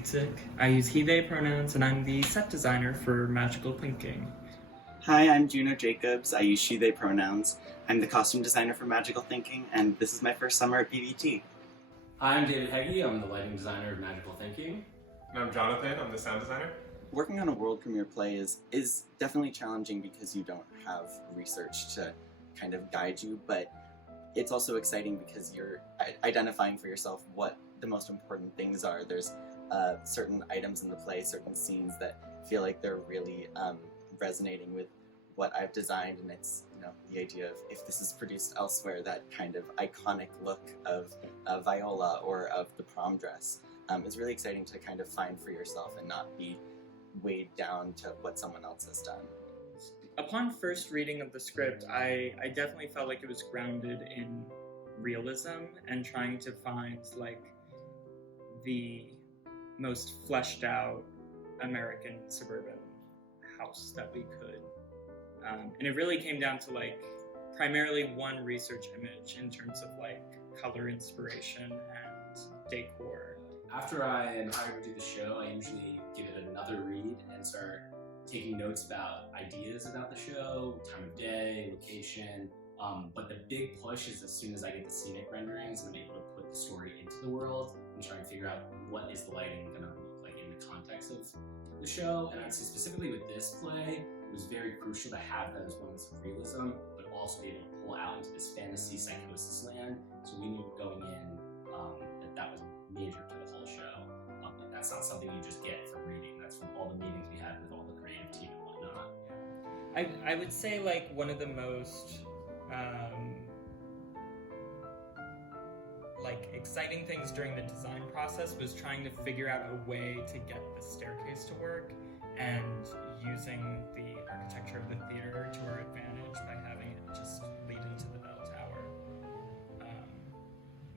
Dziedziech. I use he, they pronouns, and I'm the set designer for Magical Thinking. Hi, I'm Juno Jacobs. I use she, they pronouns. I'm the costume designer for Magical Thinking, and this is my first summer at BVT. Hi, I'm Heguy. I'm the lighting designer of Magical Thinking. And I'm Jonathan. I'm the sound designer. Working on a world premiere play is definitely challenging because you don't have research to kind of guide you, but it's also exciting because you're identifying for yourself what the most important things are. There's certain items in the play, certain scenes that feel like they're really resonating with what I've designed, and it's the idea of if this is produced elsewhere, that kind of iconic look of Viola or of the prom dress is really exciting to kind of find for yourself and not be weighed down to what someone else has done. Upon first reading of the script, I definitely felt like it was grounded in realism and trying to find like the most fleshed out American suburban house that we could. And it really came down to like primarily one research image in terms of like color inspiration and decor. After I am hired to do the show, I usually give it another read and start taking notes about ideas about the show, time of day, location. But the big push is as soon as I get the scenic renderings and I'm able to put the story into the world and try and figure out what is the lighting going to look like in the context of the show. And I'd say specifically with this play, it was very crucial to have those moments of realism, but also be able to pull out into this fantasy psychosis land. So we knew going in that was major to the whole show. And that's not something you just get from reading. That's from all the meetings we had with all the creative team and whatnot. I would say like one of the most exciting things during the design process was trying to figure out a way to get the staircase to work and using the architecture of the theater to our advantage by having it just lead into the bell tower,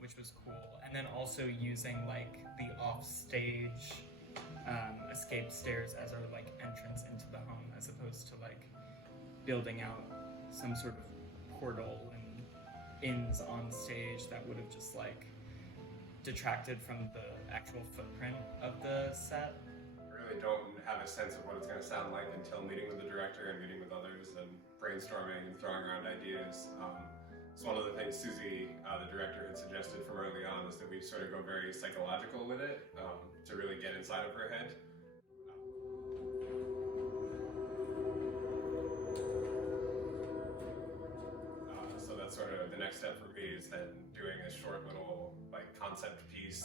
which was cool. And then also using like the offstage escape stairs as our like entrance into the home, as opposed to like building out some sort of portal and inns on stage that would have just like detracted from the actual footprint of the set. I really don't have a sense of what it's going to sound like until meeting with the director and meeting with others and brainstorming and throwing around ideas. So one of the things Susie, the director, had suggested from early on was that we sort of go very psychological with it to really get inside of her head. So that's sort of the next step for me, is then doing a short little concept piece.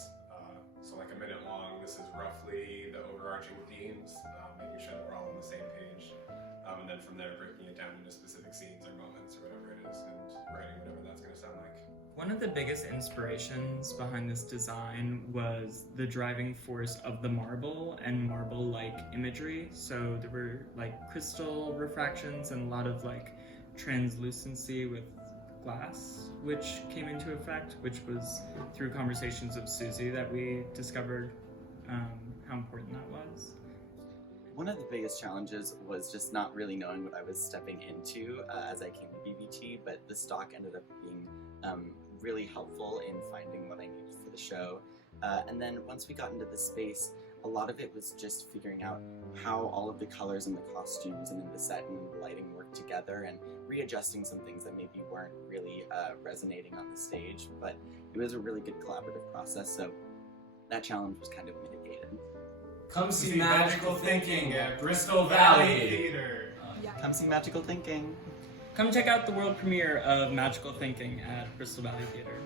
So like a minute long, this is roughly the overarching themes, making sure that we're all on the same page. And then from there, breaking it down into specific scenes or moments or whatever it is, and writing whatever that's going to sound like. One of the biggest inspirations behind this design was the driving force of the marble and marble-like imagery. So there were like crystal refractions and a lot of like translucency with glass, which came into effect, which was through conversations of Susie that we discovered how important that was. One of the biggest challenges was just not really knowing what I was stepping into as I came to BVT, but the stock ended up being really helpful in finding what I needed for the show. And then once we got into the space, a lot of it was just figuring out how all of the colors and the costumes and in the set and the lighting work together, and readjusting some things that maybe weren't really resonating on the stage. But it was a really good collaborative process, so that challenge was kind of mitigated. Come see Magical Thinking at Bristol Valley Theater. Come see Magical Thinking. Come check out the world premiere of Magical Thinking at Bristol Valley Theater.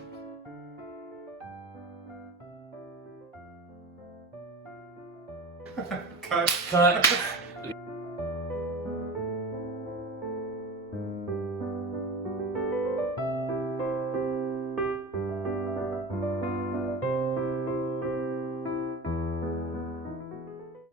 Cut. Cut.